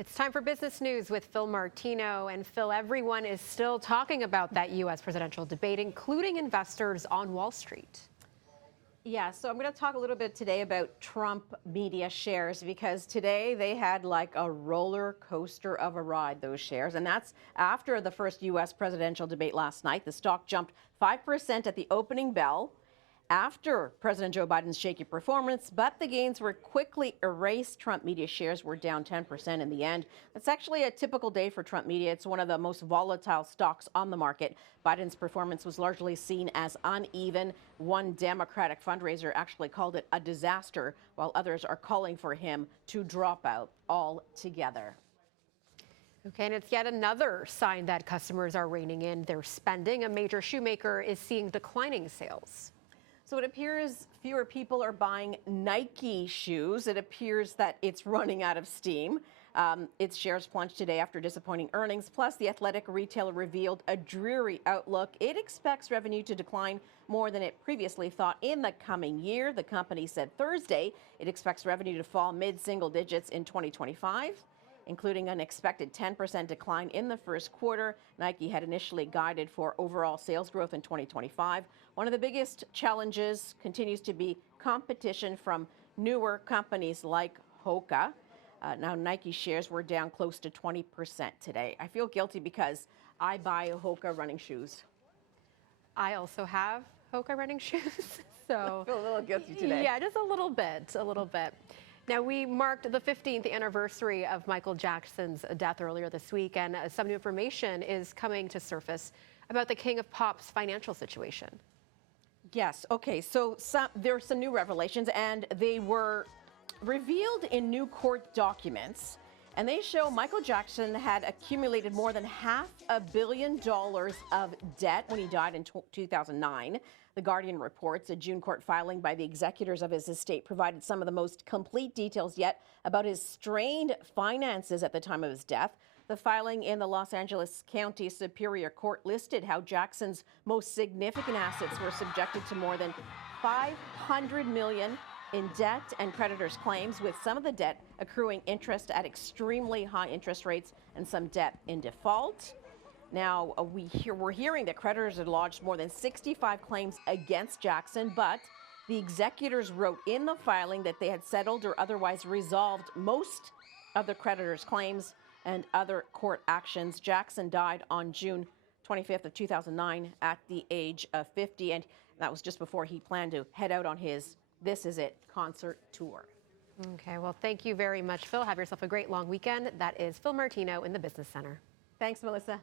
It's time for business news with Phil Martino. And Phil, everyone is still talking about that U.S. presidential debate, including investors on Wall Street. Yeah, so I'm going to talk a little bit today about Trump media shares because today they had like a roller coaster of a ride, those shares. And that's after the first U.S. presidential debate last night. The stock jumped 5% at the opening bell after President Joe Biden's shaky performance, but the gains were quickly erased. Trump media shares were down 10% in the end. That's actually a typical day for Trump media. It's one of the most volatile stocks on the market. Biden's performance was largely seen as uneven. One Democratic fundraiser actually called it a disaster, while others are calling for him to drop out altogether. Okay, and it's yet another sign that customers are reining in their spending. A major shoemaker is seeing declining sales. So it appears fewer people are buying Nike shoes. It appears that it's running out of steam. Its shares plunged today after disappointing earnings. Plus, the athletic retailer revealed a dreary outlook. It expects revenue to decline more than it previously thought in the coming year. The company said Thursday it expects revenue to fall mid-single digits in 2025. Including an expected 10% decline in the first quarter. Nike had initially guided for overall sales growth in 2025. One of the biggest challenges continues to be competition from newer companies like Hoka. Now, Nike shares were down close to 20% today. I feel guilty because I buy Hoka running shoes. I also have Hoka running shoes, so I feel a little guilty today. Yeah, just a little bit. Now, we marked the 15th anniversary of Michael Jackson's death earlier this week, and some new information is coming to surface about the King of Pop's financial situation. Yes. Okay. So there are some new revelations, and they were revealed in new court documents. And they show Michael Jackson had accumulated more than $500 million of debt when he died in 2009. The Guardian reports a June court filing by the executors of his estate provided some of the most complete details yet about his strained finances at the time of his death. The filing in the Los Angeles County Superior Court listed how Jackson's most significant assets were subjected to more than $500 million in debt and creditors' claims, with some of the debt accruing interest at extremely high interest rates and some debt in default. Now, we're hearing that creditors had lodged more than 65 claims against Jackson, but the executors wrote in the filing that they had settled or otherwise resolved most of the creditors' claims and other court actions. Jackson died on June 25th of 2009 at the age of 50, and that was just before he planned to head out on his This Is It concert tour. Okay, well, thank you very much, Phil. Have yourself a great long weekend. That is Phil Martino in the Business Center. Thanks, Melissa.